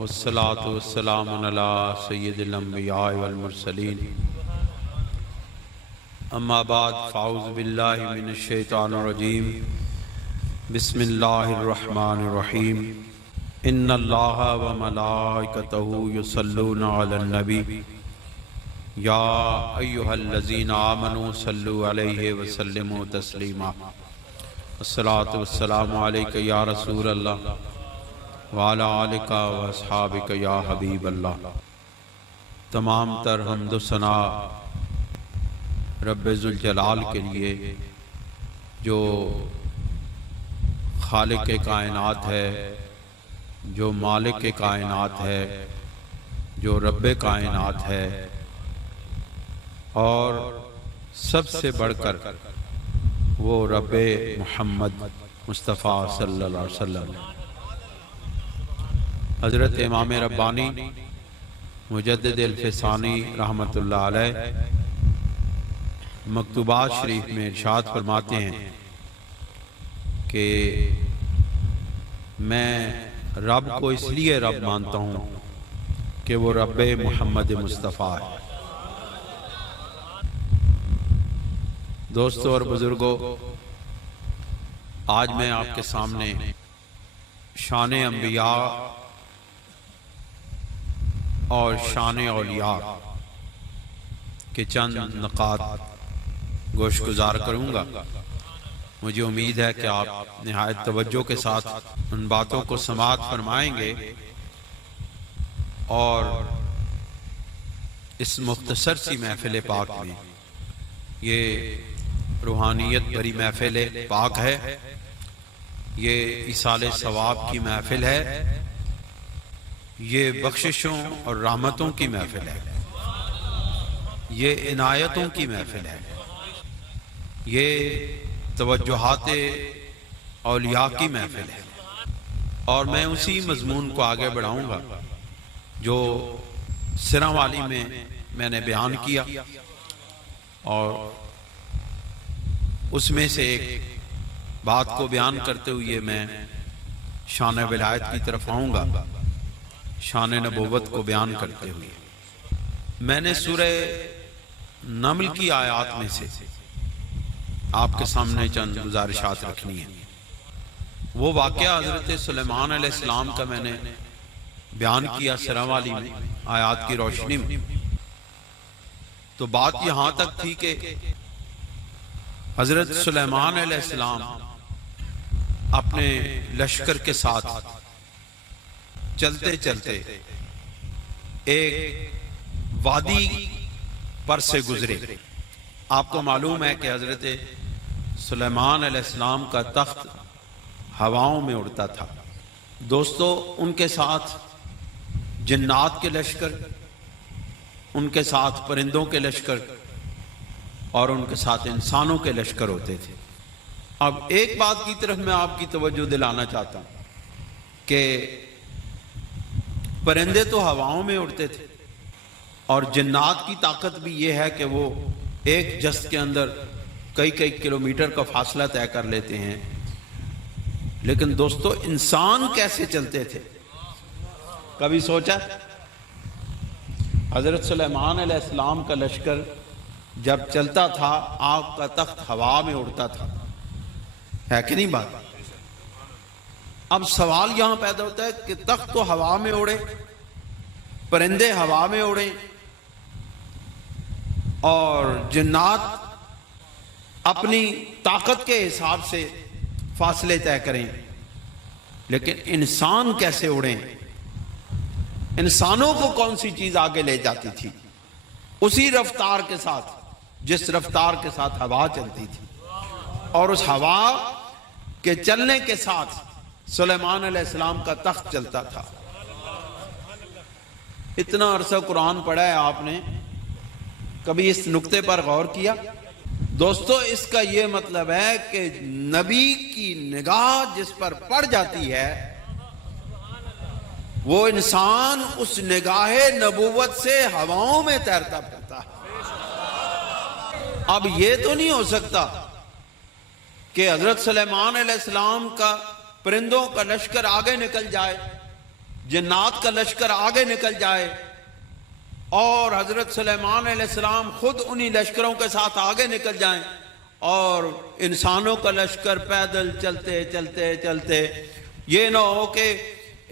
والصلاة والسلام على سید الانبیاء والمرسلین اما بعد فاعوذ باللہ من الشیطان الرجیم بسم اللہ الرحمن الرحیم ان اللہ وملائکتہ یصلون علی النبی یا ایہا الذین آمنوا صلوا علیہ وسلموا تسلیما الصلاة والسلام علیکہ یا رسول اللہ وعلی آلکہ واصحابکہ یا حبیب اللہ۔ تمام تر حمد و ثنا رب ذوالجلال کے لیے جو خالق کائنات ہے، جو مالک کائنات ہے، جو رب کائنات ہے، اور سب سے بڑھ کر وہ رب محمد مصطفیٰ صلی اللہ علیہ وسلم حضرت امام ربانی مجدد الفسانی رحمۃ اللہ علیہ مکتوبات شریف میں ارشاد فرماتے ہیں کہ میں رب کو اس لیے رب مانتا ہوں کہ وہ رب محمد مصطفیٰ ہے۔ دوستو اور بزرگوں، آج میں آپ کے سامنے شان انبیاء اور شان اولیاء کے چند نقاط گوش گزار کروں گا۔ مجھے امید ہے کہ آپ نہایت توجہ کے ساتھ ان باتوں کو سماعت فرمائیں گے اور اس مختصر سی محفل پاک میں، یہ روحانیت بھری محفل پاک ہے، یہ ایصال ثواب کی محفل ہے، یہ بخششوں اور رحمتوں کی محفل ہے، یہ عنایتوں کی محفل ہے، یہ توجہات اولیاء کی محفل ہے، اور میں اسی مضمون کو آگے بڑھاؤں گا جو سرہ والی میں نے بیان کیا، اور اس میں سے ایک بات کو بیان کرتے ہوئے میں شان ولایت کی طرف آؤں گا، شان نبوت کو بیان کرتے ہوئے۔ میں نے سورہ نمل کی آیات میں سے آپ کے سامنے چند گزارشات رکھنی ہیں۔ وہ واقعہ حضرت سلیمان علیہ السلام کا میں نے بیان کیا سرہ والی میں آیات کی روشنی میں۔ تو بات یہاں تک تھی کہ حضرت سلیمان علیہ السلام اپنے لشکر کے ساتھ چلتے چلتے ایک وادی پر سے گزرے۔ آپ کو معلوم ہے کہ حضرت سلیمان علیہ السلام کا تخت ہواؤں میں اڑتا تھا۔ دوستو، ان کے ساتھ جنات کے لشکر، ان کے ساتھ پرندوں کے لشکر اور ان کے ساتھ انسانوں کے لشکر ہوتے تھے۔ اب ایک بات کی طرف میں آپ کی توجہ دلانا چاہتا ہوں کہ پرندے تو ہواؤں میں اڑتے تھے، اور جنات کی طاقت بھی یہ ہے کہ وہ ایک جست کے اندر کئی کلومیٹر کا فاصلہ طے کر لیتے ہیں۔ لیکن دوستو، انسان کیسے چلتے تھے؟ کبھی سوچا؟ حضرت سلیمان علیہ السلام کا لشکر جب چلتا تھا، آپ کا تخت ہوا میں اڑتا تھا، ہے کہ نہیں بات؟ اب سوال یہاں پیدا ہوتا ہے کہ تخت تو ہوا میں اڑے، پرندے ہوا میں اڑے، اور جنات اپنی طاقت کے حساب سے فاصلے طے کریں، لیکن انسان کیسے اڑیں؟ انسانوں کو کون سی چیز آگے لے جاتی تھی؟ اسی رفتار کے ساتھ جس رفتار کے ساتھ ہوا چلتی تھی، اور اس ہوا کے چلنے کے ساتھ سلیمان علیہ السلام کا تخت چلتا تھا۔ اتنا عرصہ قرآن پڑھا ہے آپ نے، کبھی اس نقطے پر غور کیا؟ دوستو، اس کا یہ مطلب ہے کہ نبی کی نگاہ جس پر پڑ جاتی ہے، وہ انسان اس نگاہ نبوت سے ہواؤں میں تیرتا پھرتا ہے۔ اب یہ تو نہیں ہو سکتا کہ حضرت سلیمان علیہ السلام کا پرندوں کا لشکر آگے نکل جائے، جنات کا لشکر آگے نکل جائے اور حضرت سلیمان علیہ السلام خود انہی لشکروں کے ساتھ آگے نکل جائیں، اور انسانوں کا لشکر پیدل چلتے چلتے چلتے، یہ نہ ہو کہ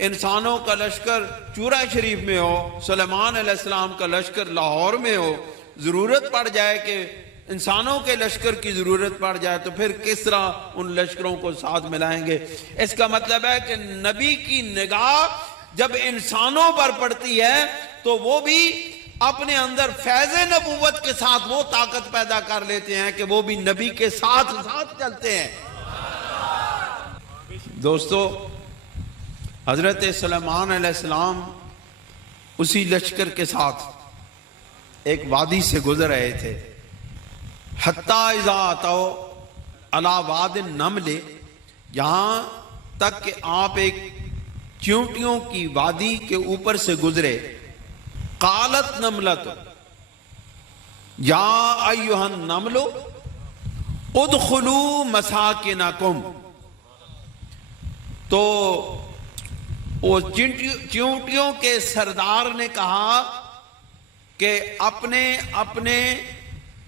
انسانوں کا لشکر چورا شریف میں ہو، سلیمان علیہ السلام کا لشکر لاہور میں ہو، ضرورت پڑ جائے کہ انسانوں کے لشکر کی ضرورت پڑ جائے تو پھر کس طرح ان لشکروں کو ساتھ ملائیں گے؟ اس کا مطلب ہے کہ نبی کی نگاہ جب انسانوں پر پڑتی ہے تو وہ بھی اپنے اندر فیض نبوت کے ساتھ وہ طاقت پیدا کر لیتے ہیں کہ وہ بھی نبی کے ساتھ ساتھ چلتے ہیں۔ دوستو، حضرت سلیمان علیہ السلام اسی لشکر کے ساتھ ایک وادی سے گزر رہے تھے، حتیٰ اذا اتوا علی واد النمل، یہاں تک کہ آپ ایک چیونٹیوں کی وادی کے اوپر سے گزرے۔ قالت نملۃ یا ایھا النمل ادخلوا مساکنکم، تو وہ چیونٹیوں کے سردار نے کہا کہ اپنے اپنے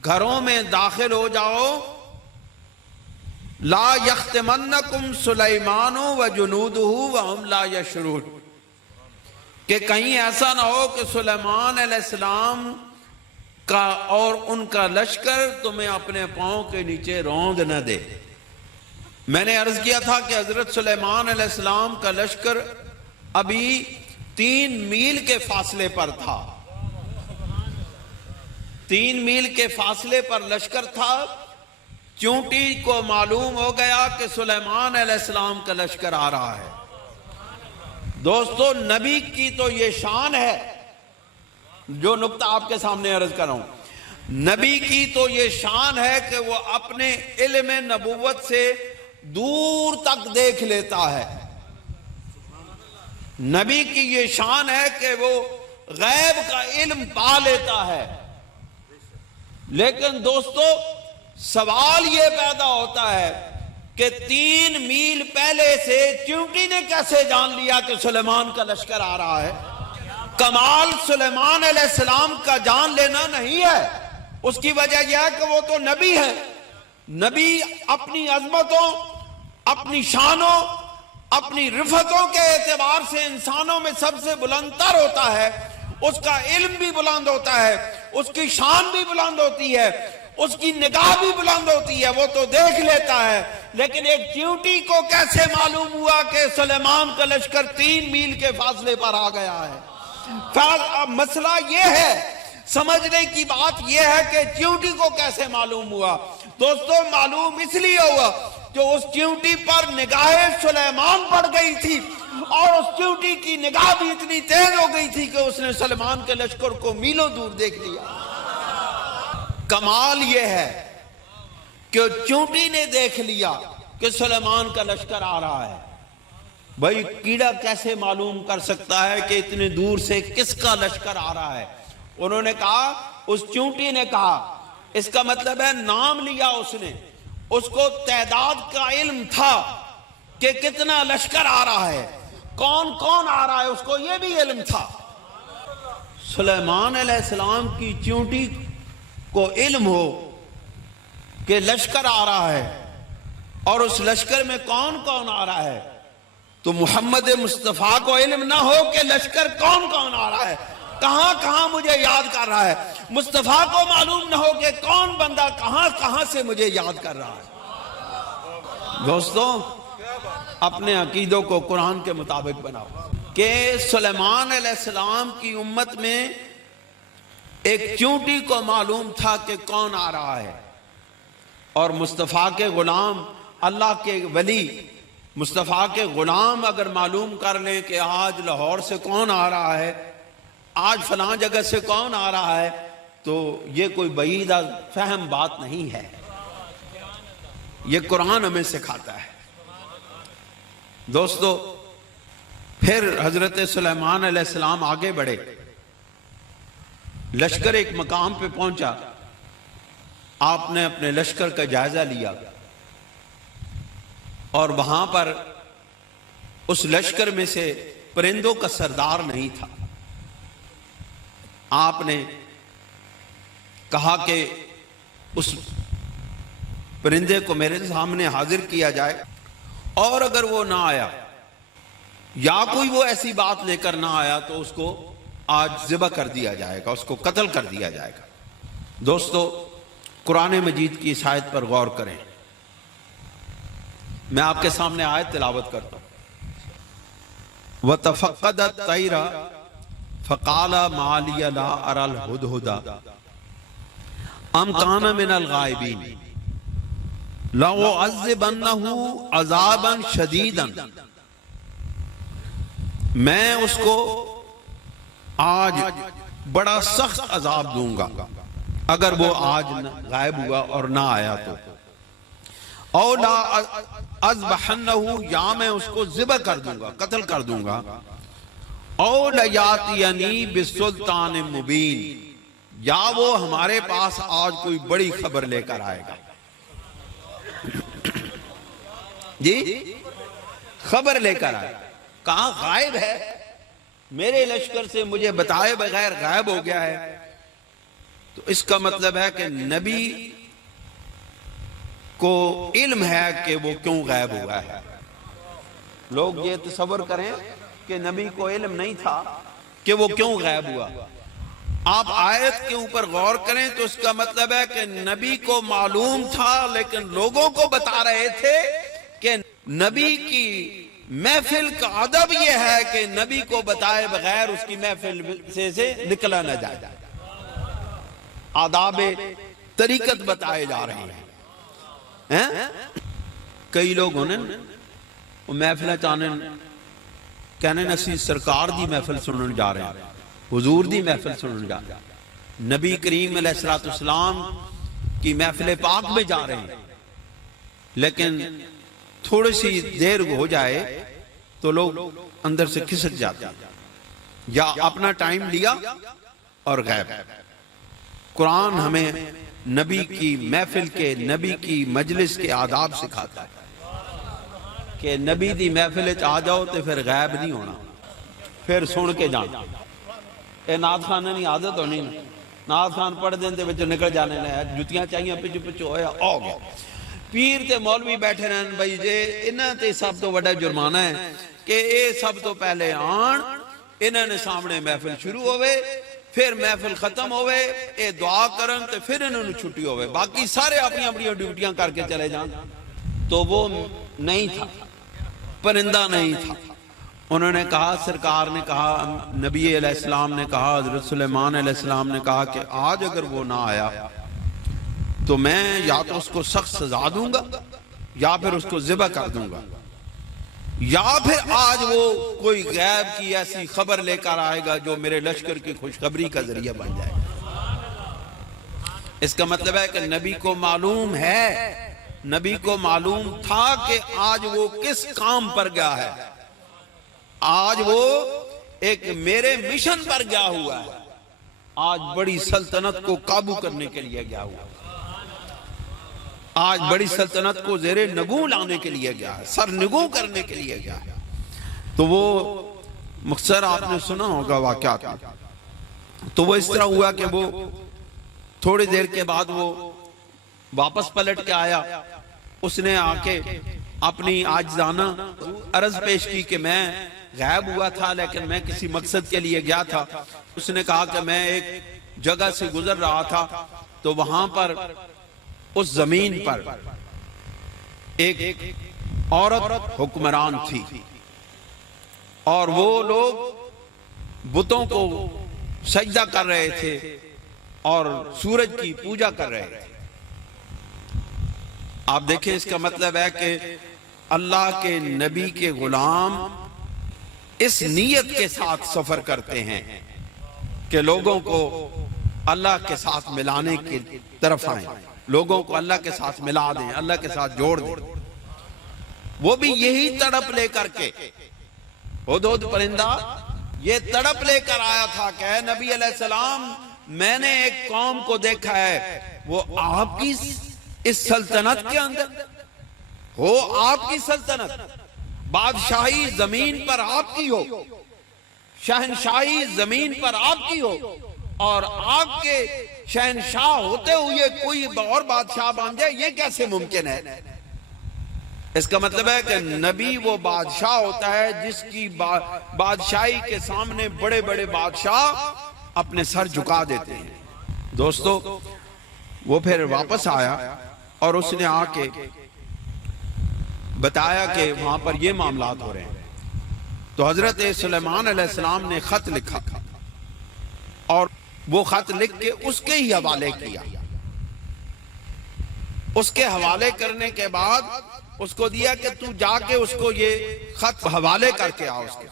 گھروں میں داخل ہو جاؤ، لا یختمنکم سلیمان وجنودہ وہم لا یشعرون، کہ کہیں ایسا نہ ہو کہ سلیمان علیہ السلام کا اور ان کا لشکر تمہیں اپنے پاؤں کے نیچے روند نہ دے۔ میں نے عرض کیا تھا کہ حضرت سلیمان علیہ السلام کا لشکر ابھی 3 میل کے فاصلے پر تھا، 3 میل کے فاصلے پر لشکر تھا۔ چونٹی کو معلوم ہو گیا کہ سلیمان علیہ السلام کا لشکر آ رہا ہے۔ دوستو، نبی کی تو یہ شان ہے، جو نقطہ آپ کے سامنے عرض کر رہا ہوں، نبی کی تو یہ شان ہے کہ وہ اپنے علم نبوت سے دور تک دیکھ لیتا ہے۔ نبی کی یہ شان ہے کہ وہ غیب کا علم پا لیتا ہے۔ لیکن دوستو، سوال یہ پیدا ہوتا ہے کہ 3 میل پہلے سے چیونٹی نے کیسے جان لیا کہ سلیمان کا لشکر آ رہا ہے؟ کمال سلیمان علیہ السلام کا جان لینا نہیں ہے، اس کی وجہ یہ ہے کہ وہ تو نبی ہے۔ نبی اپنی عظمتوں، اپنی شانوں، اپنی رفتوں کے اعتبار سے انسانوں میں سب سے بلند تر ہوتا ہے، اس کا علم بھی بلند ہوتا ہے، اس کی شان بھی بلند ہوتی ہے، اس کی نگاہ بھی بلند ہوتی ہے، وہ تو دیکھ لیتا ہے۔ لیکن ایک چیونٹی کو کیسے معلوم ہوا کہ سلیمان کا لشکر 3 میل کے فاصلے پر آ گیا ہے؟ مسئلہ یہ ہے، سمجھنے کی بات یہ ہے کہ چیونٹی کو کیسے معلوم ہوا؟ دوستو، معلوم اس لیے ہوا جو اس چیونٹی پر نگاہ سلیمان پڑ گئی تھی، اور اس چیونٹی کی نگاہ بھی اتنی تیز ہو گئی تھی کہ اس نے سلیمان کے لشکر کو میلوں دور دیکھ لیا۔ کمال یہ ہے کہ چیونٹی نے دیکھ لیا کہ سلیمان کا لشکر آ رہا ہے۔ بھائی، کیڑا کیسے معلوم کر سکتا ہے کہ اتنے دور سے کس کا لشکر آ رہا ہے؟ انہوں نے کہا، اس چیونٹی نے کہا، اس کا مطلب ہے نام لیا اس نے، اس کو تعداد کا علم تھا کہ کتنا لشکر آ رہا ہے، کون کون آ رہا ہے، اس کو یہ بھی علم تھا۔ سلیمان علیہ السلام کی چیونٹی کو علم ہو کہ لشکر آ رہا ہے، اور اس لشکر میں کون کون آ رہا ہے، تو محمد مصطفیٰ کو علم نہ ہو کہ لشکر کون کون آ رہا ہے، کہاں کہاں مجھے یاد کر رہا ہے، مصطفیٰ کو معلوم نہ ہو کہ کون بندہ کہاں کہاں سے مجھے یاد کر رہا ہے۔ دوستو، اپنے عقیدوں کو قرآن کے مطابق بناؤ کہ سلیمان علیہ السلام کی امت میں ایک چیونٹی کو معلوم تھا کہ کون آ رہا ہے، اور مصطفیٰ کے غلام، اللہ کے ولی مصطفیٰ کے غلام اگر معلوم کر لیں کہ آج لاہور سے کون آ رہا ہے، آج فلاں جگہ سے کون آ رہا ہے، تو یہ کوئی بعید فہم بات نہیں ہے، یہ قرآن ہمیں سکھاتا ہے۔ دوستو، پھر حضرت سلیمان علیہ السلام آگے بڑھے، لشکر ایک مقام پہ پہنچا، آپ نے اپنے لشکر کا جائزہ لیا، اور وہاں پر اس لشکر میں سے پرندوں کا سردار نہیں تھا. آپ نے کہا کہ اس پرندے کو میرے سامنے حاضر کیا جائے، اور اگر وہ نہ آیا یا کوئی وہ ایسی بات لے کر نہ آیا تو اس کو آج ذبح کر دیا جائے گا، اس کو قتل کر دیا جائے گا. دوستو، قرآن مجید کی اس آیت پر غور کریں. میں آپ کے سامنے آیت تلاوت کرتا ہوں. وَتَفَقَّدَ الطَّيْرَ فَقَالَ مَا لِيَ لَا أَرَى الْهُدْهُدَ أَمْ كَانَ مِنَ الْغَائِبِينَ لَأُعَذِّبَنَّهُ عَذَابًا شَدِيدًا. میں اس کو آج بڑا سخت عذاب دوں گا اگر وہ آج غائب ہوا اور نہ آیا تو. او لا اذبحنہ، یا میں اس کو ذبح کر دوں گا، قتل کر دوں گا. او لیاتینی بسلطان مبین، یا وہ ہمارے پاس آج کوئی بڑی خبر لے کر آئے گا. جی، خبر لے کر آئے. کہاں غائب ہے؟ میرے لشکر سے مجھے بتائے بغیر غائب ہو گیا ہے. تو اس کا مطلب ہے کہ نبی کو علم ہے کہ وہ کیوں غائب ہوا ہے. لوگ یہ تصور کریں کہ نبی کو علم نہیں تھا کہ وہ کیوں غائب ہوا. آپ آیت کے اوپر غور کریں تو اس کا مطلب ہے کہ نبی کو معلوم تھا، لیکن لوگوں کو بتا رہے تھے کہ نبی کی محفل کا ادب یہ ہے کہ نبی کو بتائے بغیر اس کی محفل سے نکلا نہ جائے. آداب طریقت بتائے جا رہے ہیں. کئی لوگ ہونے محفل چاہنے کہنے نسی سرکار دی محفل سنن جا رہے ہیں، حضور دی محفل سنن جا رہے ہیں، نبی کریم علیہ السلام کی محفل پاک میں جا رہے ہیں. لیکن تھوڑی سی دیر ہو جائے تو لوگ اندر سے کھسک جاتے ہیں یا اپنا ٹائم لیا اور غائب. قرآن ہمیں نبی کی محفل کے، نبی کی مجلس کے آداب سکھاتا ہے کہ نبی دی محفل آ جاؤ تو پھر غائب نہیں ہونا، پھر سن کے جانا. اے نعت خانے نہیں عادت ہونی، نعت خان پڑھ دیں تے بچے نکل جانے نے، جتیاں چاہیے پچھو پچھو ہویا آ گیا. پیر تے مولوی بیٹھے رہن بھائی جے انہاں تے سب تو بڑا جرمانہ ہے کہ اے سب تو پہلے آن، انہاں نے سامنے محفل شروع ہوئے، پھر محفل ختم ہوئے، اے دعا کرن تے پھر انہوں نے چھٹی ہوئے، باقی سارے اپنی اپنی ڈیوٹیاں کر کے چلے جان. تو وہ نہیں تھا، پرندہ نہیں تھا. انہوں نے کہا، سرکار نے کہا، نبی علیہ السلام نے کہا، حضرت سلیمان علیہ السلام نے کہا کہ آج اگر وہ نہ آیا تو میں یا تو اس کو سخت سزا دوں گا یا پھر اس کو ذبح کر دوں گا، یا پھر آج وہ کوئی غیب کی ایسی خبر لے کر آئے گا جو میرے لشکر کی خوشخبری کا ذریعہ بن جائے گا. اس کا مطلب ہے کہ نبی کو معلوم ہے، نبی کو معلوم تھا کہ آج وہ کس کام پر گیا ہے. آج وہ ایک میرے مشن پر گیا ہوا ہے، آج بڑی سلطنت کو قابو کرنے کے لیے گیا ہوا ہے، آج بڑی سلطنت کو زیر نگوں لانے کے لیے گیا ہے، سر نگوں کرنے کے لیے گیا ہے. تو وہ مختصر آپ نے سنا ہوگا واقعات میں. تو وہ اس طرح ہوا کہ وہ تھوڑی دیر کے بعد وہ واپس پلٹ کے آیا. اس نے آ کے اپنی عاجزانہ عرض پیش کی کہ میں غائب ہوا تھا لیکن میں کسی مقصد کے لیے گیا تھا. اس نے کہا کہ میں ایک جگہ سے گزر رہا تھا تو وہاں پر اس زمین پر ایک عورت حکمران تھی اور وہ لوگ بتوں کو سجدہ کر رہے تھے اور سورج کی پوجا کر رہے تھے. آپ دیکھیں اس کا مطلب ہے کہ اللہ کے نبی کے غلام اس نیت کے ساتھ سفر کرتے ہیں کہ لوگوں کو اللہ کے ساتھ ملانے کی طرف آئیں، لوگوں کو اللہ کے ساتھ ملا دیں، اللہ کے ساتھ جوڑ دیں. وہ بھی یہی تڑپ لے کر کے ہدہد پرندہ یہ تڑپ لے کر آیا تھا کہ اے نبی علیہ السلام، میں نے ایک قوم کو دیکھا ہے وہ آپ کی اس سلطنت کے اندر ہو، آپ کی سلطنت بادشاہی زمین پر آپ کی ہو، شہنشاہی زمین پر آپ کی ہو اور آپ کے شہنشاہ ہوتے ہوئے کوئی اور بادشاہ بن جائے، یہ کیسے ممکن ہے؟ اس کا مطلب ہے کہ نبی وہ بادشاہ ہوتا ہے جس کی بادشاہی کے سامنے بڑے بڑے بادشاہ اپنے سر جھکا دیتے ہیں۔ دوستو وہ پھر واپس آیا اور اس نے آ کے بتایا کہ وہاں پر یہ معاملات ہو رہے ہیں۔ تو حضرت سلیمان علیہ السلام نے خط لکھا اور وہ خط لکھ کے اس کے ہی حوالے کیا۔ اس کے حوالے کرنے کے بعد اس کو دیا کہ تو جا کے اس کو یہ خط حوالے کر کے آؤ۔ اس کے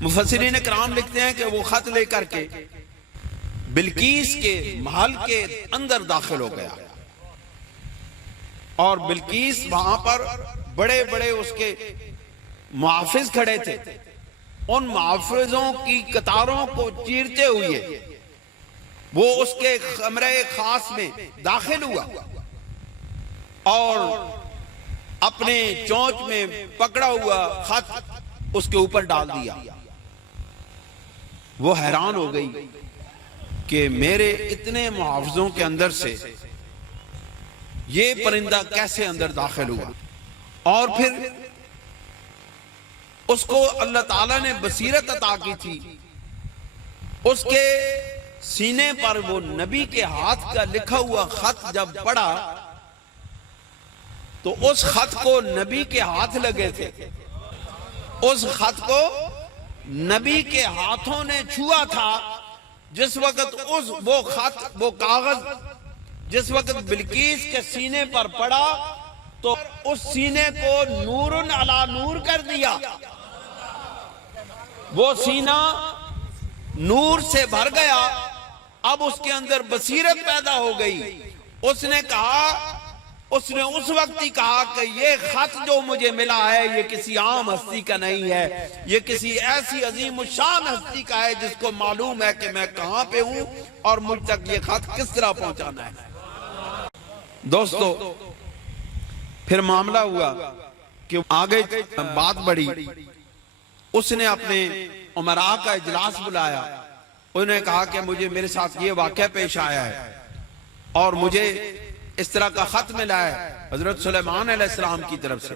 مفسرین کرام لکھتے ہیں کہ وہ خط لے کر کے بلقیس کے محل کے اندر داخل ہو گیا اور بلقیس وہاں پر بڑے بڑے اس کے محافظ کھڑے تھے۔ ان محافظوں کی قطاروں کو چیرتے ہوئے وہ اس کے کمرے خاص میں داخل ہوا اور اپنے چونچ میں پکڑا ہوا خط اس کے اوپر ڈال دیا۔ وہ حیران ہو گئی کہ میرے اتنے محافظوں کے اندر سے یہ پرندہ کیسے اندر داخل ہوا؟ اور پھر اس کو اللہ تعالیٰ نے بصیرت عطا کی تھی۔ اس کے سینے پر وہ نبی کے ہاتھ کا لکھا ہوا خط جب پڑا تو اس خط کو نبی کے ہاتھ لگے تھے۔ اس خط کو نبی کے ہاتھوں نے چھوا تھا۔ جس وقت وہ خط وہ کاغذ جس وقت بلقیس کے سینے پر پڑا تو اس سینے کو نور علی نور کر دیا۔ وہ سینہ نور سے بھر گیا۔ اب اس کے اندر بصیرت پیدا ہو گئی۔ اس نے اس وقت ہی کہا کہ یہ خط جو مجھے ملا ہے یہ کسی عام ہستی کا نہیں ہے، یہ کسی ایسی عظیم الشان ہستی کا ہے جس کو معلوم ہے کہ میں کہاں پہ ہوں اور مجھ تک یہ خط کس طرح پہنچانا ہے۔ دوستو پھر معاملہ ہوا کہ آگے بات بڑھی۔ اس نے اپنے امراء کا اجلاس بلایا۔ انہوں نے کہا کہ مجھے میرے ساتھ یہ واقعہ پیش آیا ہے اور مجھے اس طرح کا خط ملا ہے حضرت سلیمان علیہ السلام کی طرف سے،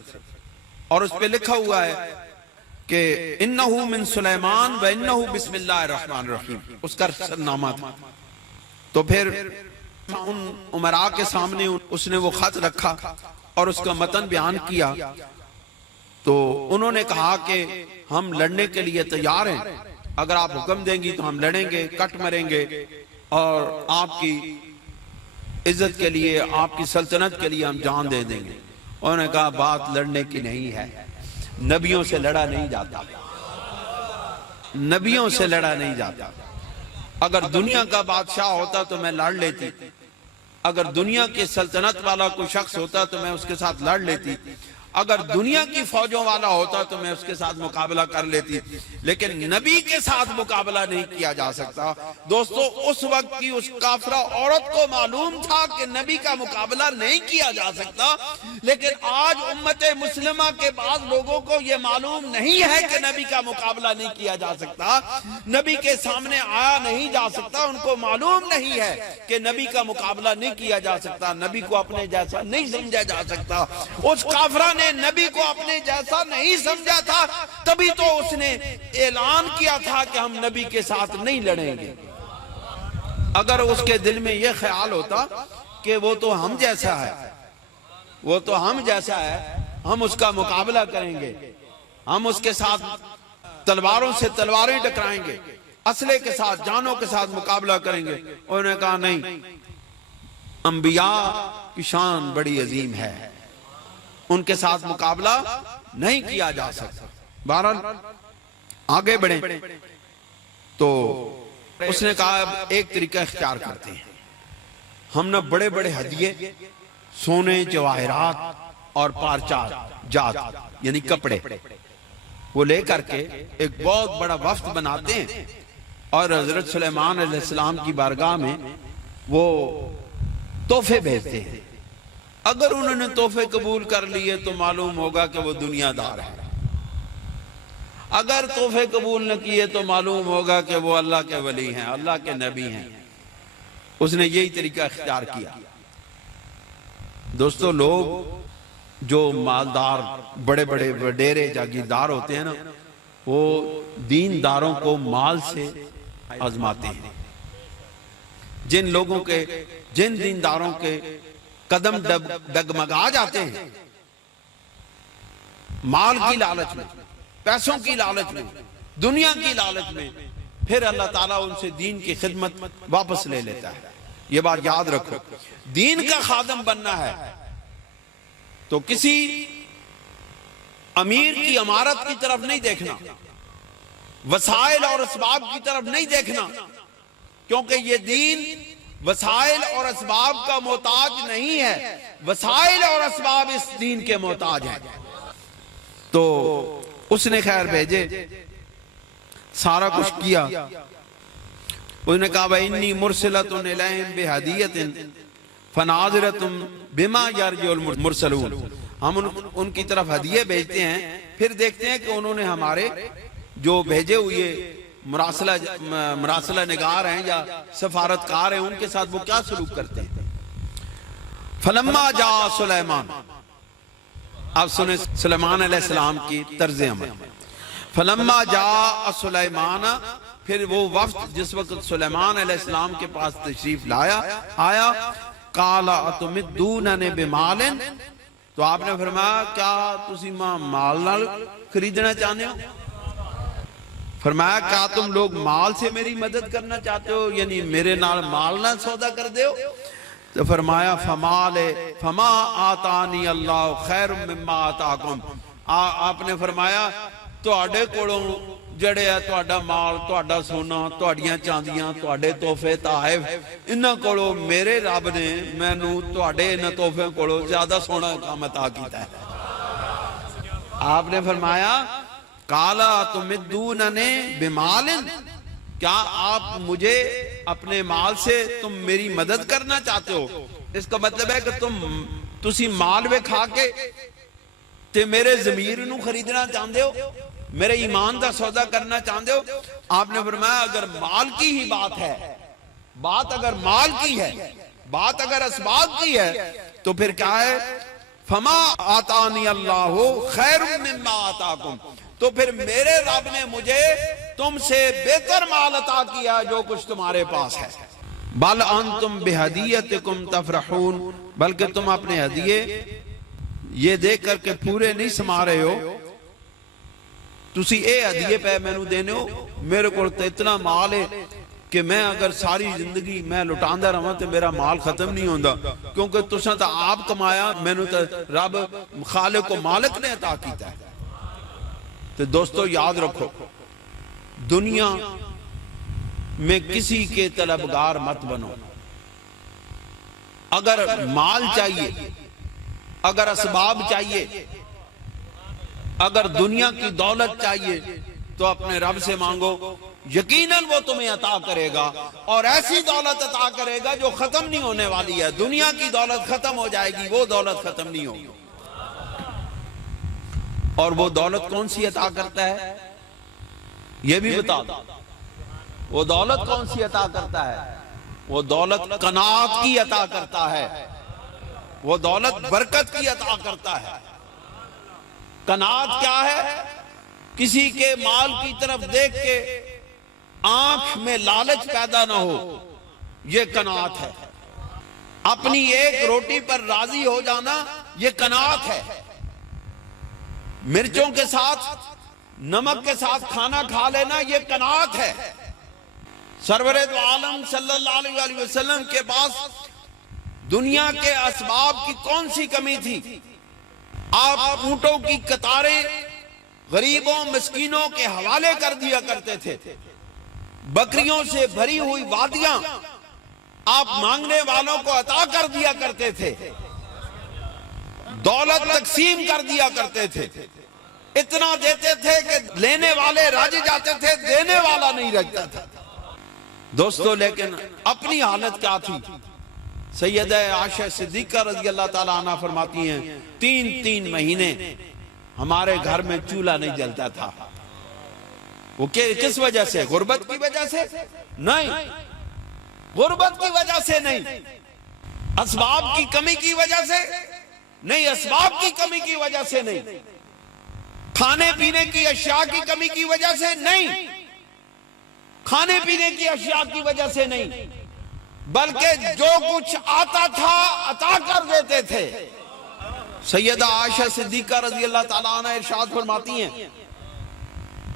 اور اس پہ لکھا ہوا ہے کہ انہو من سلیمان و انہو بسم اللہ الرحمن الرحیم، اس کا نامہ تھا۔ تو پھر ان امراء کے سامنے اس نے وہ خط رکھا اور اس کا متن بیان کیا۔ تو انہوں نے کہا کہ ہم لڑنے کے لیے تیار ہیں، اگر آپ حکم دیں گی تو ہم لڑیں گے، کٹ مریں گے اور آپ کی عزت کے لیے، آپ کی سلطنت کے لیے ہم جان دے دیں گے۔ انہوں نے کہا بات لڑنے کی نہیں ہے، نبیوں سے لڑا نہیں جاتا، نبیوں سے لڑا نہیں جاتا۔ اگر دنیا کا بادشاہ ہوتا تو میں لڑ لیتی، اگر دنیا کی سلطنت والا کوئی شخص ہوتا تو میں اس کے ساتھ لڑ لیتی، اگر دنیا کی فوجوں والا ہوتا تو میں اس کے ساتھ مقابلہ کر لیتی، لیکن نبی کے ساتھ مقابلہ نہیں کیا جا سکتا۔ دوستو اس وقت کی اس کافرہ عورت کو معلوم تھا کہ نبی کا مقابلہ نہیں کیا جا سکتا، لیکن آج امت مسلمہ کے بعض لوگوں کو یہ معلوم نہیں ہے کہ نبی کا مقابلہ نہیں کیا جا سکتا، نبی کے سامنے آیا نہیں جا سکتا۔ ان کو معلوم نہیں ہے کہ نبی کا مقابلہ نہیں کیا جا سکتا، نبی کو اپنے جیسا نہیں سمجھا جا سکتا۔ اس کافرہ نے نبی کو اپنے جیسا نہیں سمجھا تھا، تبھی تو اس نے اعلان کیا تھا کہ ہم نبی کے ساتھ نہیں لڑیں گے۔ اگر اس کے دل میں یہ خیال ہوتا کہ وہ تو ہم جیسا ہے، وہ تو ہم جیسا ہے، ہم اس کا مقابلہ کریں گے، ہم اس کے ساتھ تلواروں سے تلواریں ٹکرائیں گے، اسلحے کے ساتھ جانوں کے ساتھ مقابلہ کریں گے۔ انہوں نے کہا نہیں، انبیاء کی شان بڑی عظیم ہے، ان کے ساتھ مقابلہ نہیں کیا جا سکتا۔ بہرحال آگے بڑھیں تو اس نے کہا اب ایک طریقہ اختیار کرتے ہیں، ہم نہ بڑے بڑے ہدیے، سونے، جواہرات اور پارچات جات یعنی کپڑے، وہ لے کر کے ایک بہت بڑا وفد بناتے ہیں اور حضرت سلیمان علیہ السلام کی بارگاہ میں وہ تحفے بھیجتے ہیں۔ اگر انہوں نے تحفے قبول کر لیے تو معلوم ہوگا کہ وہ دنیا دار ہے، اگر تحفے قبول نہ کیے تو معلوم ہوگا کہ وہ اللہ کے ولی ہیں، اللہ کے نبی ہیں۔ اس نے یہی طریقہ اختیار کیا۔ دوستو، لوگ جو مالدار بڑے بڑے وڈیرے جاگیردار ہوتے ہیں نا، وہ دینداروں کو مال سے آزماتے ہیں۔ جن دینداروں کے قدم ڈگمگا جاتے ہیں مال کی لالچ میں، پیسوں کی لالچ میں، دنیا کی لالچ میں، پھر اللہ تعالیٰ ان سے دین کی خدمت واپس لے لیتا ہے۔ یہ بات یاد رکھو، دین کا خادم بننا ہے تو کسی امیر کی عمارت کی طرف نہیں دیکھنا، وسائل اور اسباب کی طرف نہیں دیکھنا، کیونکہ یہ دین وسائل اور اسباب کا محتاج نہیں ہے، وسائل اور اسباب اس دین کے محتاج ہیں۔ تو اس نے خیر بھیجے، سارا کچھ کیا۔ اس نے کہا وَإِنِّي مُرْسِلَةٌ إِلَيْهِمْ بِهَدِيَّةٍ فَنَاظِرَةٌ بِمَا يَرْجِعُ الْمُرْسَلُونَ۔ ہم ان کی طرف ہدیے بھیجتے ہیں، پھر دیکھتے ہیں کہ انہوں نے ہمارے جو بھیجے ہوئے مراسلہ نگار ہیں یا سفارتکار ہیں، ان کے ساتھ وہ کیا سلوک کرتے ہیں۔ فَلَمَّا جَاءَ سُلَيْمَانُ، اب سنیں سلیمان علیہ السلام کی طرز عمل۔ فَلَمَّا جَاءَ سُلَيْمَانَ، پھر وہ وفد جس وقت سلیمان علیہ السلام کے پاس تشریف آیا، قَالَ أَتُمِدُّونَنِ بِمَالٍ، تو آپ نے فرمایا کیا تسی مال نال خریدنا چاہتے ہو؟ فرمایا کیا تم لوگ مال سے میری مدد کرنا چاہتے ہو، یعنی میرے نال مال نہ سودا کر دے ہو؟ تو فرمایا فما آتانی اللہ خیر مما آتاکم، آپ نے فرمایا تواڈے کولوں جڑے ہے تواڈا مال، تواڈا سونا، تواڈیاں چاندیاں، تواڈے تحفے تحائف، انہاں کولوں میرے رب نے مینوں تواڈے انہاں تحفے کولوں زیادہ سونا کام عطا کیتا ہے۔ آپ نے فرمایا قَالَ تُمِدُّونَنِ بِمَالٍ، کیا آپ مجھے اپنے مال سے تم میری مدد کرنا چاہتے ہو؟ اس کا مطلب ہے کہ تسی مال میں کھا کے تے میرے ضمیر نو خریدنا چاہتے ہو، میرے ایمان دا سودا کرنا چاہتے ہو؟ آپ نے فرمایا اگر مال کی ہی بات ہے، بات اگر مال کی ہے، بات اگر اسباب کی ہے، تو پھر کیا ہے؟ فما آتانی اللہ خیر مما آتاکم، تو پھر میرے رب نے مجھے تم سے بہتر مال عطا کیا جو کچھ تمہارے پاس ہے۔ بل انتم بہدیتکم تفرحون، بلکہ تم اپنے ہدیے یہ دیکھ کر کے پورے نہیں سما رہے ہو، تسی اے ہدیے پہ مینوں دینے ہو، میرے کو اتنا مال ہے کہ میں اگر ساری زندگی میں لٹاندا رہاں تو میرا مال ختم نہیں ہوندا، کیونکہ تساں تا آپ کمایا، مینوں تا رب خالق و مالک نے عطا کیتا ہے۔ تو دوستو یاد رکھو، دنیا میں کسی کے طلبگار مت بنو۔ اگر مال چاہیے، اگر اسباب چاہیے، اگر دنیا کی دولت چاہیے تو اپنے رب سے مانگو، یقیناً وہ تمہیں عطا کرے گا، اور ایسی دولت عطا کرے گا جو ختم نہیں ہونے والی ہے۔ دنیا کی دولت ختم ہو جائے گی، وہ دولت ختم نہیں ہوگی۔ اور وہ دولت کون سی عطا کرتا ہے یہ بھی بتا دو، وہ دولت کون سی عطا کرتا ہے؟ وہ دولت قناعت کی عطا کرتا ہے، وہ دولت برکت کی عطا کرتا ہے۔ قناعت کیا ہے؟ کسی کے مال کی طرف دیکھ کے آنکھ میں لالچ پیدا نہ ہو، یہ قناعت ہے۔ اپنی ایک روٹی پر راضی ہو جانا، یہ قناعت ہے۔ مرچوں کے ساتھ، نمک کے ساتھ کھانا کھا لینا، یہ قناعت ہے۔ سرور دو عالم صلی اللہ علیہ وسلم کے پاس دنیا کے اسباب کی کون سی کمی تھی؟ آپ اونٹوں کی قطاریں غریبوں مسکینوں کے حوالے کر دیا کرتے تھے، بکریوں سے بھری ہوئی وادیاں آپ مانگنے والوں کو عطا کر دیا کرتے تھے، دولت تقسیم کر دیا کرتے تھے، اتنا دیتے تھے کہ لینے والے راضی جاتے تھے، دینے والا نہیں رہتا تھا۔ دوستو لیکن اپنی حالت کیا تھی؟ سیدہ عائشہ صدیقہ رضی اللہ تعالیٰ عنہ فرماتی ہیں 3 مہینے ہمارے گھر میں چولہا نہیں جلتا تھا، وہ کس وجہ سے؟ غربت کی وجہ سے نہیں، غربت کی وجہ سے نہیں، اسباب کی کمی کی وجہ سے نہیں، اسباب کی کمی کی وجہ سے نہیں، کھانے پینے کی اشیاء کی کمی کی وجہ سے نہیں، کھانے پینے کی اشیاء کی وجہ سے نہیں، بلکہ جو کچھ آتا تھا عطا کر دیتے تھے۔ سیدہ عائشہ صدیقہ رضی اللہ تعالیٰ عنہ ارشاد فرماتی ہیں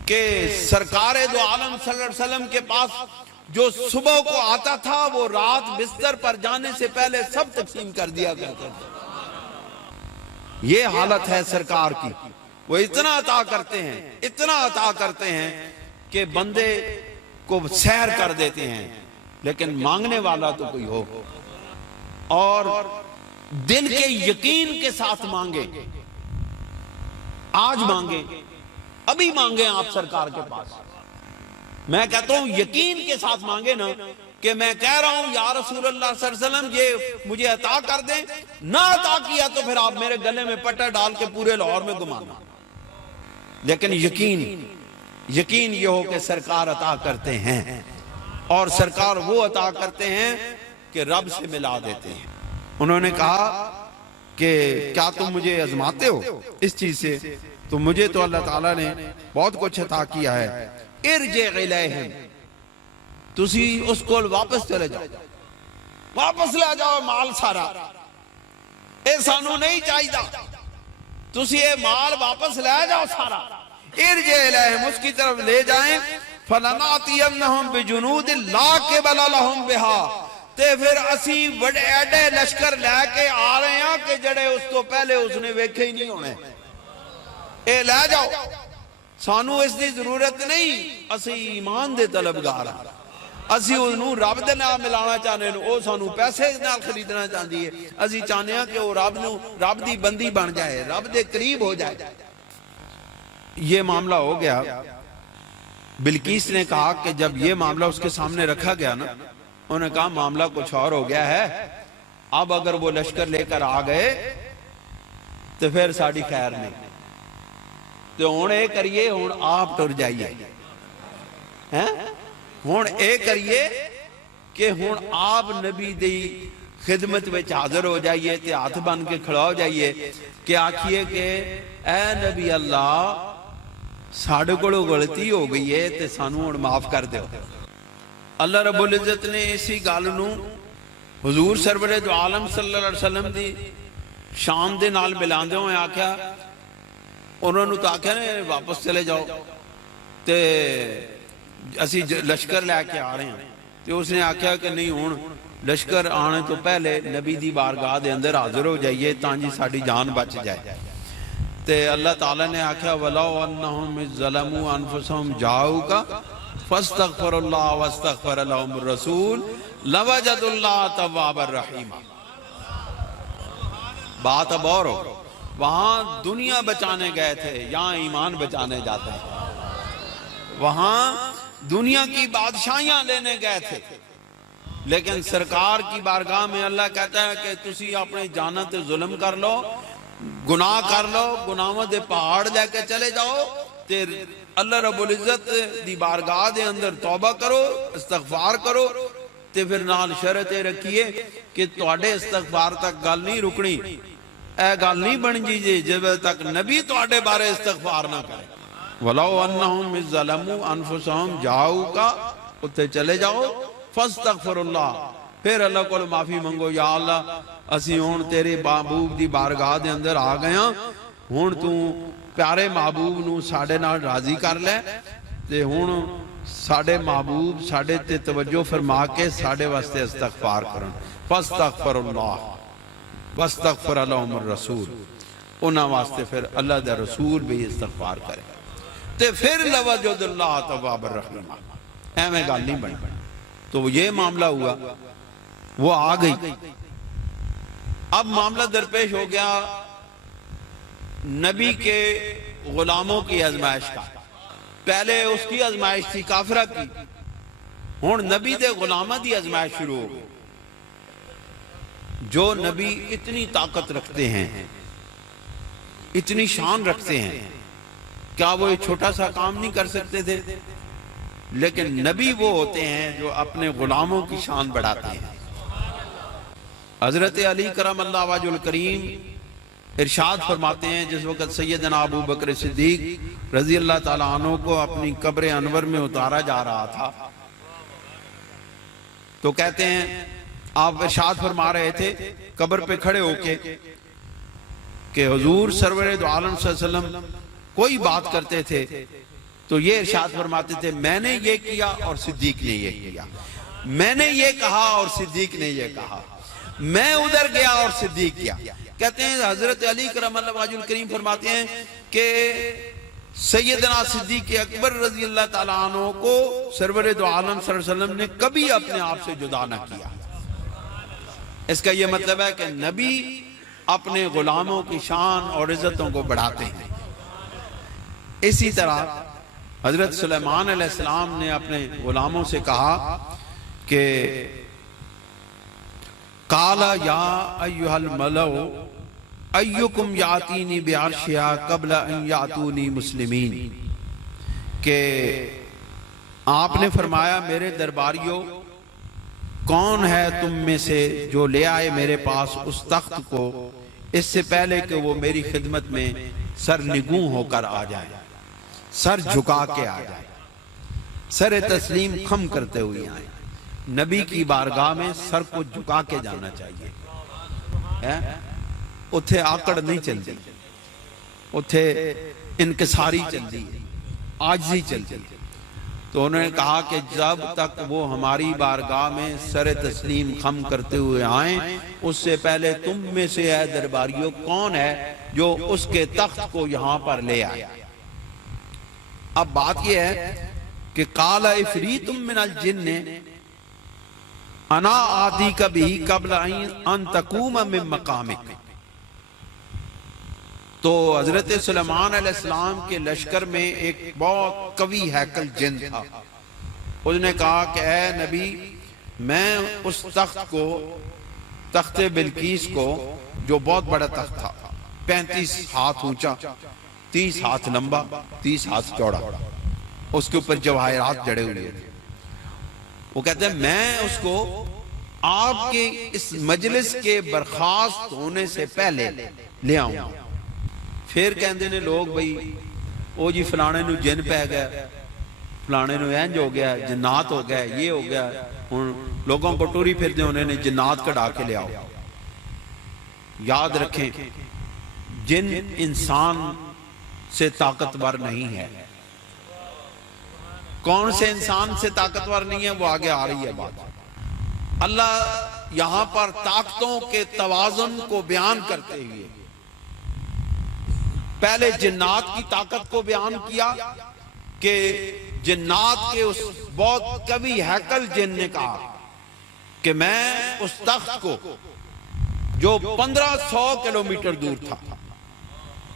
کہ سرکار دو عالم صلی اللہ علیہ وسلم کے پاس جو صبح کو آتا تھا وہ رات بستر پر جانے سے پہلے سب تقسیم کر دیا کرتے تھے۔ یہ حالت ہے سرکار کی، وہ اتنا عطا کرتے ہیں، اتنا عطا کرتے ہیں کہ بندے کو سیر کر دیتے ہیں، لیکن مانگنے والا تو کوئی ہو اور دل کے یقین کے ساتھ مانگے، آج مانگے، ابھی مانگے آپ سرکار کے پاس، میں کہتا ہوں یقین کے ساتھ مانگے نا، کہ میں کہہ رہا ہوں یا رسول اللہ صلی اللہ علیہ وسلم یہ مجھے عطا کر دیں، نہ عطا کیا تو پھر آپ میرے گلے میں پٹا ڈال کے پورے لاہور میں گھمانا، لیکن یقین یہ ہو کہ سرکار عطا کرتے ہیں، اور سرکار وہ عطا کرتے ہیں کہ رب سے ملا دیتے ہیں۔ انہوں نے کہا کہ کیا تم مجھے آزماتے ہو اس چیز سے؟ تو مجھے تو اللہ تعالیٰ نے بہت کچھ عطا کیا ہے۔ ارجع الیہم، تسی اس کو واپس چلے جاؤ، واپس لے جاؤ مال سارا، اے سانو نہیں چاہیے، تسی اے مال واپس لے جاؤ سارا۔ ارجع الیہم، اس کی طرف لے جائیں، فَلَنَعْتِيَنَّهُمْ بِجُنُودٍ لَا قِبَلَ لَهُمْ بِهَا، تے پھر اسی بڑے ایڈے لشکر لے کے آ رہے ہیں کہ جڑے اس تو پہلے اس نے ویکھے ہی نہیں ہونے، اے لے جاؤ، سانو اس دی ضرورت نہیں، اسی ایمان دے طلبگار ہیں، اسی انہوں رب دے نال ملانا چاہنے، او سانو پیسے نال خریدنا چاہندی ہے، اسی چاہنے ہیں کہ وہ رب دی بندی بن جائے، رب دے قریب ہو جائے۔ یہ معاملہ ہو گیا۔ بلقیس نے کہا کہ جب یہ معاملہ اس کے سامنے رکھا گیا نا، انہوں نے کہا معاملہ کچھ اور ہو گیا ہے، اب اگر وہ لشکر لے کر آ گئے تو پھر ساڑی خیر نہیں، تو ہون اے کریے، ہون آپ ٹر جائیے، ہون اے کریے کہ ہون آپ نبی دی خدمت میں حاضر ہو جائیے، تے ہاتھ بن کے کھڑا ہو جائیے کہ آکھیے کہ اے نبی اللہ ساڑھے کو غلطی ہو گئی ہے تے سانو ہون معاف کر دے۔ اللہ رب العزت نے اسی گالنو حضور سرور دو عالم صلی اللہ علیہ وسلم دی شان دے نال ملاندے ہوئے آکھیا، انہوں نے تو آکھیا نے واپس چلے جاؤ، تے اسی لشکر لے کے آ رہے ہیں، تے اس نے آکھیا کہ نہیں، ہون لشکر آنے تو پہلے نبی دی بارگاہ دے اندر حاضر ہو جائیے تانجی ساڑی جان بچ جائے۔ تے اللہ تعالیٰ نے آکھیا وَلَوْ أَنَّهُمْ إِذْ ظَلَمُوا أَنفُسَهُمْ جَاءُوكَ فَاسْتَغْفَرُوا اللَّهَ وَاسْتَغْفَرَ لَهُمُ الرَّسُولُ لَوَجَدُوا اللَّهَ تَوَّابًا رَحِيمًا۔ بات اب اور ہو، وہاں دنیا بچانے گئے تھے، یہاں ایمان بچانے جاتے ہیں، وہاں دنیا کی بادشاہیاں لینے گئے تھے، لیکن سرکار کی بارگاہ میں اللہ کہتا ہے کہ تسی اپنے جانت ظلم کر لو، گناہ کر لو، گناہوں دے پہاڑ لے کے چلے جاؤ، تے اللہ رب العزت دی بارگاہ دے اندر توبہ کرو، استغفار کرو، تے پھر نال شرط رکھیے کہ تواڈے استغفار تک گل نہیں رکنی، اے گل نہیں بن جی جب تک نبی تواڈے بارے استغفار نہ کرے۔ وَلَوْ أَنَّهُمْ إِذْ ظَلَمُوا أَنفُسَهُمْ جَاءُوكَ، اتھے چلے جاؤ، فَاسْتَغْفِرُوا اللَّهَ، پھر اللہ کو معافی منگو، یا اللہ اسی ہون تیرے محبوب دی بارگاہ دے اندر آ گیا، ہون تو پیارے محبوب نو ساڑھے نال راضی کر لے، تے ہون ساڑھے محبوب ساڑھے تے توجہ فرما کے ساڑھے واسطے استغفار کرن۔ فاستغفر اللہ واستغفر لهم الرسول، انہاں واسطے پھر اللہ دے رسول بھی استغفار کرے، تے پھر لوجد اللہ تواب الرحیم، ایویں گل نہیں بنی۔ تو یہ معاملہ ہوا، وہ آ گئی۔ اب معاملہ درپیش ہو گیا نبی کے غلاموں کی آزمائش کا۔ پہلے اس کی آزمائش تھی کافرہ کی، ہن نبی دے غلامہ دی آزمائش شروع ہو گئی۔ جو نبی اتنی طاقت رکھتے ہیں، اتنی شان رکھتے ہیں کیا وہ یہ چھوٹا سا کام نہیں کر سکتے تھے؟ لیکن نبی وہ ہوتے ہیں جو اپنے غلاموں کی شان بڑھاتے ہیں۔ حضرت علی کرم اللہ وجہ الکریم ارشاد فرماتے ہیں، جس وقت سیدنا ابو بکر صدیق رضی اللہ تعالیٰ عنہ کو اپنی قبر انور میں اتارا جا رہا تھا، تو کہتے ہیں آپ ارشاد فرما رہے تھے قبر پہ کھڑے ہو کے کہ حضور سرور دو عالم صلی اللہ علیہ وسلم کوئی بات کرتے تھے تو یہ ارشاد فرماتے تھے میں نے یہ کیا اور صدیق نے یہ کیا، میں نے یہ کہا اور صدیق نے یہ کہا، میں ادھر گیا اور صدیق کیا۔ کہتے ہیں حضرت علی کرم اللہ وجہ الکریم فرماتے ہیں کہ سیدنا صدیق اکبر رضی اللہ تعالیٰ عنہ کو سرور دو عالم صلی اللہ علیہ وسلم نے کبھی اپنے آپ سے جدا نہ کیا۔ اس کا یہ مطلب ہے کہ نبی اپنے غلاموں کی شان اور عزتوں کو بڑھاتے ہیں۔ اسی طرح حضرت سلیمان علیہ السلام نے اپنے غلاموں سے کہا کہ قَالَ يَا أَيُّهَا الْمَلَوْ أَيُّكُمْ يَعْتِينِي بِعَرْشِهَا قَبْلَ أَنْ يَعْتُونِي مُسْلِمِينَ، کہ آپ نے فرمایا میرے درباریوں کون ہے تم میں سے جو لے آئے میرے پاس اس تخت کو اس سے پہلے کہ وہ میری خدمت میں سر نگوں ہو کر آ جائے، سر جھکا کے آ جائے، سر تسلیم خم کرتے ہوئے آئے۔ نبی کی بارگاہ میں سر کو جھکا کے جانا چاہیے، اتھے آکڑ نہیں چلتی، اتھے انکساری چلتی، عاجزی چلتی۔ تو انہوں نے کہا کہ جب تک وہ ہماری بارگاہ میں سر تسلیم خم کرتے ہوئے آئیں اس سے پہلے تم میں سے اے درباریوں کون ہے جو اس کے تخت کو یہاں پر لے آئے۔ اب بات یہ ہے کہ قال عفریت من الجن انا آتیک بہ قبل ان تقوم من مقامک۔ تو حضرت سلیمان علیہ السلام کے لشکر میں ایک بہت قوی ہیکل جن تھا، اس نے کہا کہ اے نبی میں اس تخت کو، تخت بلقیس کو جو بہت بڑا تخت تھا، 35 ہاتھ اونچا، 30 ہاتھ لمبا، 30 ہاتھ چوڑا، اس کے اوپر جواہرات جڑے ہوئے تھے، وہ کہتے ہیں میں اس کو آپ کے اس مجلس کے برخاست ہونے سے پہلے لے آؤں گا۔ پھر کہندے نے لوگ بھئی او جی فلانے نو جن پہ گیا، فلانے نو اینج ہو گیا، جنات ہو گیا، یہ ہو گیا، لوگوں کو ٹوری پھر دے انہیں نے جنات کڑا کے لے آؤ۔ یاد رکھیں جن انسان سے طاقتور نہیں ہے۔ کون سے انسان سے طاقتور نہیں ہے وہ آگے آ رہی ہے بات۔ اللہ یہاں پر طاقتوں کے توازن کو بیان کرتے ہوئے پہلے جنات کی طاقت کو بیان کیا کہ جنات کے اس بہت قوی ہیکل جن نے کہا کہ میں اس تخت کو جو 1500 کلومیٹر دور تھا،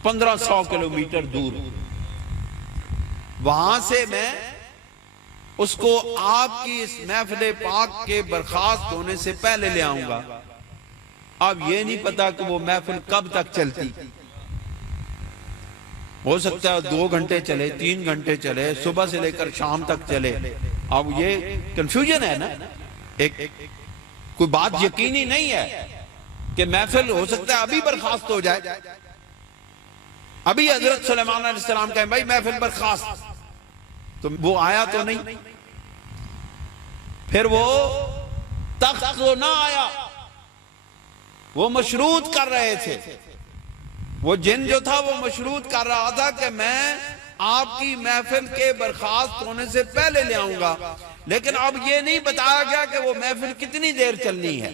1500 کلومیٹر دور، وہاں سے میں اس کو آپ کی اس محفل پاک کے برخاست ہونے سے پہلے لے آؤں گا۔ اب یہ نہیں پتا کہ وہ محفل کب تک چلتی، ہو سکتا ہے 2 گھنٹے چلے، 3 گھنٹے چلے، صبح سے لے کر شام تک چلے۔ اب یہ کنفیوژن ہے نا، ایک کوئی بات یقینی نہیں ہے کہ محفل ہو سکتا ہے ابھی برخاست ہو جائے، ابھی حضرت سلیمان علیہ السلام کہیں بھائی محفل برخاست، تو وہ آیا تو نہیں، پھر وہ تخت تو نہ آیا، وہ مشروط کر رہے تھے، وہ جن جو تھا وہ مشروط کر رہا تھا کہ میں آپ کی محفل کے برخاست ہونے سے پہلے لے آؤں گا، لیکن اب یہ نہیں بتایا گیا کہ وہ محفل کتنی دیر چلنی ہے۔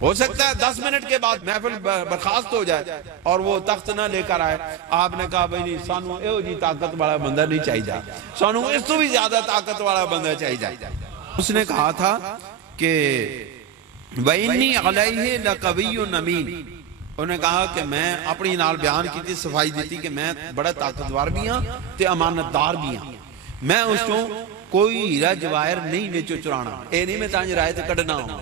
ہو سکتا ہے 10 منٹ کے بعد محفل برخاست ہو جائے اور وہ تخت نہ لے کر آئے۔ آپ نے کہا بھئی نہیں، سانو ایو جی طاقت والا بندہ نہیں چاہیے جا، سانو اس تو بھی زیادہ طاقت والا بندہ چاہیے جا۔ اس نے کہا تھا کہ وَإِنِّي عَلَيْهِ لَقَوِيٌّ أَمِينٌ، انہوں نے کہا کہ میں اپنی نال بیان کی تھی، صفائی دیتی کہ میں بڑا طاقتور بھی ہاں تے امانت دار بھی ہاں، میں اس کو کوئی ہیرا جواہر نہیں وچوں چرانا، اے نہیں میں تانج رائے تے کڈنا ہوں۔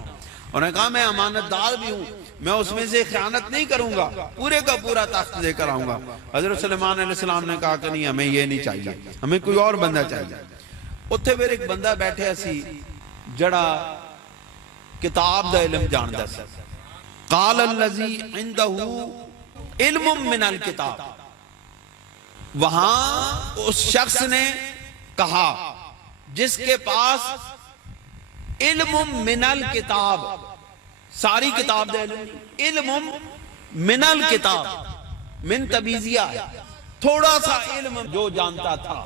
انہوں نے کہا میں امانت دار بھی ہوں، میں اس میں سے خیانت نہیں کروں گا، پورے کا پورا تخت لے کر آؤں گا۔ حضرت سلیمان علیہ السلام نے کہا کہ نہیں، ہمیں یہ نہیں چاہیے، ہمیں کوئی اور بندہ چاہیے۔ اتھے پھر ایک بندہ بیٹھے سی جڑا کتاب دا علم جاندا سی۔ قال الذی عندہ علم من الکتاب، وہاں اس شخص نے کہا جس کے پاس علم من الکتاب، ساری کتاب دے علم من الکتاب، من تبیزیہ ہے، تھوڑا سا علم جو جانتا تھا،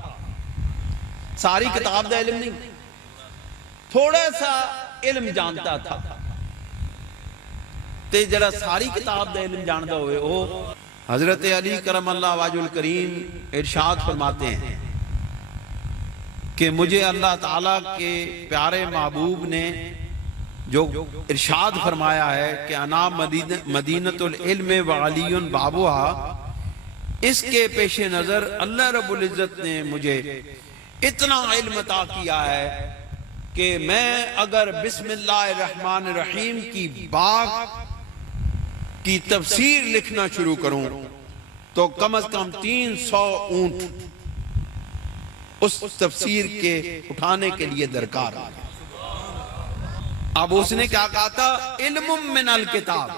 ساری کتاب دا علم نہیں، تھوڑا سا علم جانتا تھا۔ تے جڑا ساری کتاب دا علم جانتا ہوئے وہ حضرت علی کرم اللہ وجہ الکریم ارشاد فرماتے ہیں کہ مجھے اللہ تعالیٰ کے پیارے محبوب نے جو ارشاد فرمایا ہے کہ انا مدینۃ العلم وعلی بابوہا، اس کے پیش نظر اللہ رب العزت نے مجھے اتنا علم عطا کیا ہے کہ میں اگر بسم اللہ الرحمن الرحیم کی باغ کی تفسیر لکھنا شروع کروں تو کم از کم 300 اونٹ اس تفسیر کے اٹھانے کے لیے درکار ہے۔ اب اس نے کیا کہا تھا؟ علم من الکتاب،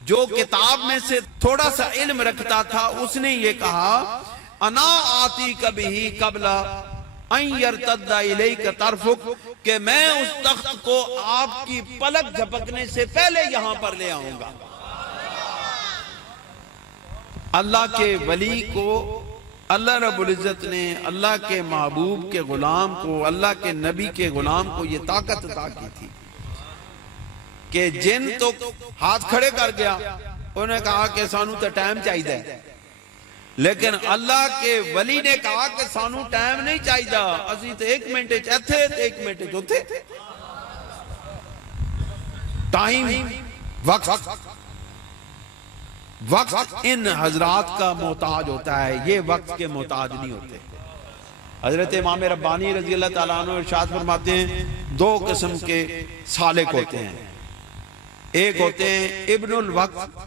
جو کتاب میں سے تھوڑا سا علم رکھتا تھا، اس نے یہ کہا انا آتی کبھی قبل ان یرتد الیک طرفک، کہ میں اس تخت کو آپ کی پلک جھپکنے سے پہلے یہاں پر لے آؤں گا۔ اللہ کے ولی کو اللہ رب العزت نے اللہ کے محبوب کے غلام کو، اللہ کے نبی کے غلام کو یہ طاقت عطا کی تھی کہ جن تو ہاتھ کھڑے کر گیا، انہوں نے کہا کہ سانو تو ٹائم چاہیے، لیکن اللہ کے ولی نے کہا کہ سانو ٹائم نہیں چاہیے، اسی تو 1 منٹ ایتھے تے 1 منٹ اوتھے۔ ٹائم، وقت ان حضرات کا محتاج ہوتا ہے، یہ وقت کے محتاج نہیں ہوتے۔ حضرت امام ربانی رضی اللہ تعالیٰ عنہ ارشاد فرماتے ہیں 2 قسم کے سالک ہوتے ہیں، ایک ہوتے ہیں ابن الوقت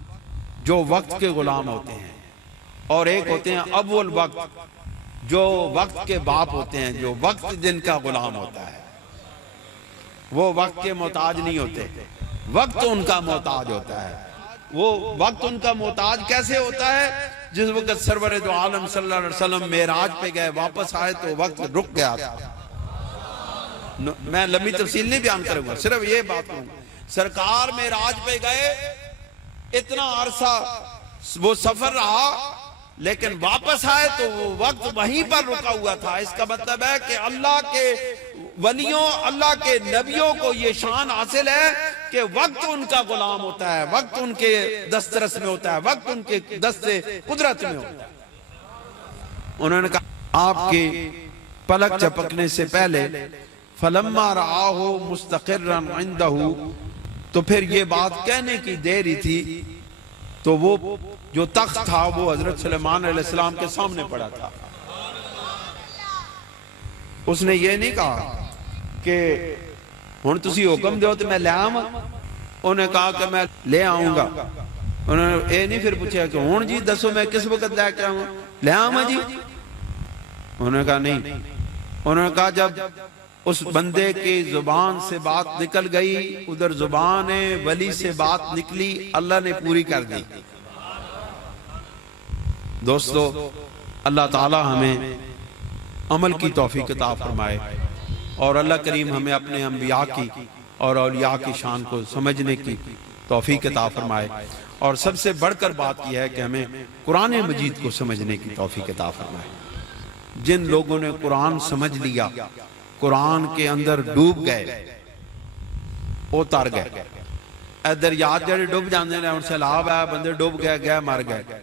جو وقت کے غلام ہوتے ہیں، اور ایک ہوتے ہیں ابو الوقت جو وقت کے باپ ہوتے ہیں، جو وقت جن کا غلام ہوتا ہے، وہ وقت کے محتاج نہیں ہوتے، وقت ان کا محتاج ہوتا ہے۔ وہ وقت ان کا محتاج کیسے ہوتا ہے؟ جس وقت سرور دو عالم صلی اللہ علیہ وسلم معراج پہ گئے، واپس آئے تو وقت رک گیا تھا۔ میں لمبی تفصیل نہیں بیان کروں گا، صرف یہ بات ہوں، سرکار معراج پہ گئے، اتنا عرصہ وہ سفر رہا، لیکن واپس آئے تو وہ وقت وہیں پر رکا ہوا تھا۔ اس کا مطلب ہے کہ اللہ کے ولیوں، اللہ کے نبیوں کو یہ شان حاصل ہے کہ وقت ان کا غلام ہوتا ہے، وقت ان کے دسترس میں ہوتا ہے، وقت ان کے دست قدرت میں ہوتا ہے۔ انہوں نے کہا آپ کے پلک چپکنے سے پہلے فلما رآہ مستقرا عنده، تو پھر یہ بات کہنے کی دیری تھی تو وہ جو تخت تھا وہ حضرت سلیمان علیہ السلام کے سامنے پڑا تھا۔ اس نے یہ نہیں کہا کہ ہن تسی حکم دیو تو میں لے آؤں، انہوں نے کہا کہ میں لے آؤں گا۔ انہوں نے یہ نہیں پھر پوچھا کہ ہن جی دسو میں کس وقت لے کے آؤں، لے آؤں جی؟ انہوں نے کہا نہیں۔ انہوں نے کہا جب اس بندے کی زبان سے بات نکل گئی، ادھر زبان ولی سے بات نکلی، اللہ نے پوری کر دی۔ دوستو، اللہ تعالی ہمیں عمل کی توفیق عطا فرمائے، اور اللہ کریم ہمیں اپنے انبیاء کی اور اولیاء کی شان کو سمجھنے کی توفیق عطا فرمائے، اور سب سے بڑھ کر بات یہ ہے کہ ہمیں قرآن مجید کو سمجھنے کی توفیق عطا فرمائے۔ جن لوگوں نے قرآن سمجھ لیا، قرآن کے اندر ڈوب گئے، وہ تر گئے۔ اے دریات جڑے ڈوب جاندے نے، ان سیلاب ہے، بندے ڈوب گئے مر گئے۔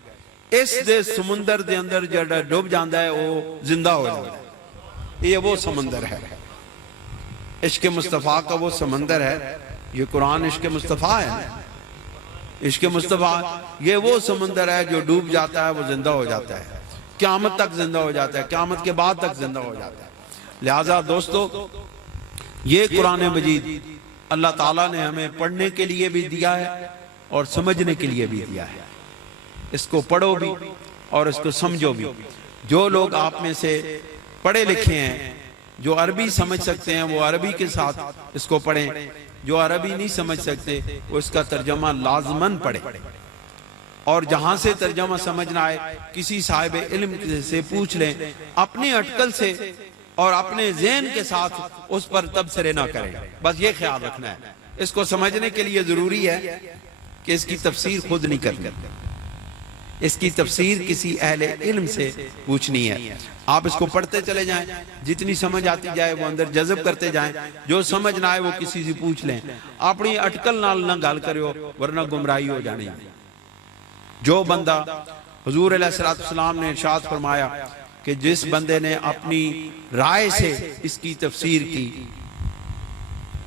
اس دے سمندر دے اندر جڑا ڈوب جاندا ہے وہ زندہ ہو جاتا ہے۔ یہ وہ سمندر ہے، عشق مصطفیٰ کا وہ سمندر ہے۔ یہ قرآن عشق مصطفیٰ ہے، عشق مصطفیٰ یہ وہ سمندر ہے جو ڈوب جاتا ہے وہ زندہ ہو جاتا ہے، قیامت تک زندہ ہو جاتا ہے، قیامت کے بعد تک زندہ ہو جاتا ہے۔ لہٰذا دوستو، یہ قرآن مجید اللہ تعالیٰ نے ہمیں پڑھنے کے لیے بھی دیا ہے اور سمجھنے کے لیے بھی دیا ہے۔ اس کو پڑھو بھی اور اس کو سمجھو بھی۔ جو لوگ آپ میں سے پڑھے لکھے ہیں، جو عربی سمجھ سکتے ہیں، وہ عربی کے ساتھ اس کو پڑھیں۔ جو عربی نہیں سمجھ سکتے وہ اس کا ترجمہ لازماً پڑھیں، اور جہاں سے ترجمہ سمجھ نہ آئے کسی صاحب علم سے پوچھ لیں، اپنی اٹکل سے اور اپنے ذہن کے ساتھ اس پر تبصرے نہ کریں۔ بس یہ خیال رکھنا ہے۔ اس کو سمجھنے کے لیے ضروری ہے کہ اس کی تفسیر خود نہیں کرنی، اس کی تفسیر کسی اہل علم سے پوچھنی ہے۔ آپ اس کو پڑھتے چلے جائیں، جتنی سمجھ آتی جائے وہ اندر جذب کرتے جائیں، جو سمجھ نہ آئے وہ کسی سے پوچھ لیں۔ اپنی اٹکل نال نہ گل کرو ورنہ گمراہی ہو جانی۔ جو بندہ، حضور علیہ السلام نے ارشاد فرمایا کہ جس بندے نے اپنی رائے سے اس کی تفسیر کی،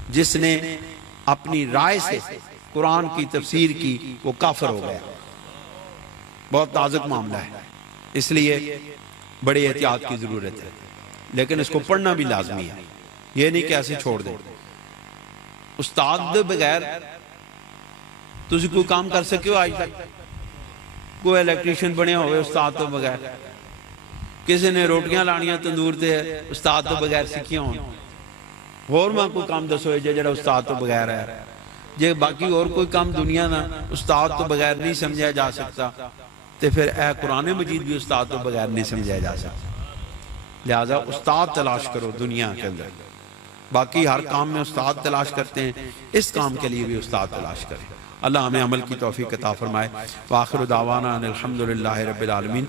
جس نے اپنی رائے سے قرآن کی تفسیر کی، وہ کافر ہو گیا۔ بہت نازک معاملہ ہے، اس لیے بڑی احتیاط کی ضرورت ہے، لیکن اس کو پڑھنا بھی لازمی ہے۔ یہ نہیں کہ ایسے چھوڑ دیں۔ استاد دے بغیر تسی کوئی کام کر سکے ہو؟ آج تک کوئی الیکٹریشین بنے ہوئے استاد تو بغیر؟ کسی نے روٹیاں لانیاں تندور تے استاد تو بغیر سیکھیاں ہوں؟ اور میں کوئی کام دسو جڑا استاد تو بغیر ہے؟ جے باقی اور کوئی کام دنیا نا استاد تو بغیر نہیں سمجھا جا سکتا، تو پھر اے قرآن مجید بھی استاد تو بغیر نہیں سمجھا جا سکتا۔ لہذا استاد تلاش کرو دنیا کے اندر۔ باقی ہر کام میں استاد تلاش کرتے ہیں، اس کام کے لیے بھی استاد تلاش کریں۔ اللہ ہمیں عمل کی توفیق عطا فرمائے۔ وآخر دعوانا ان الحمدللہ رب العالمین۔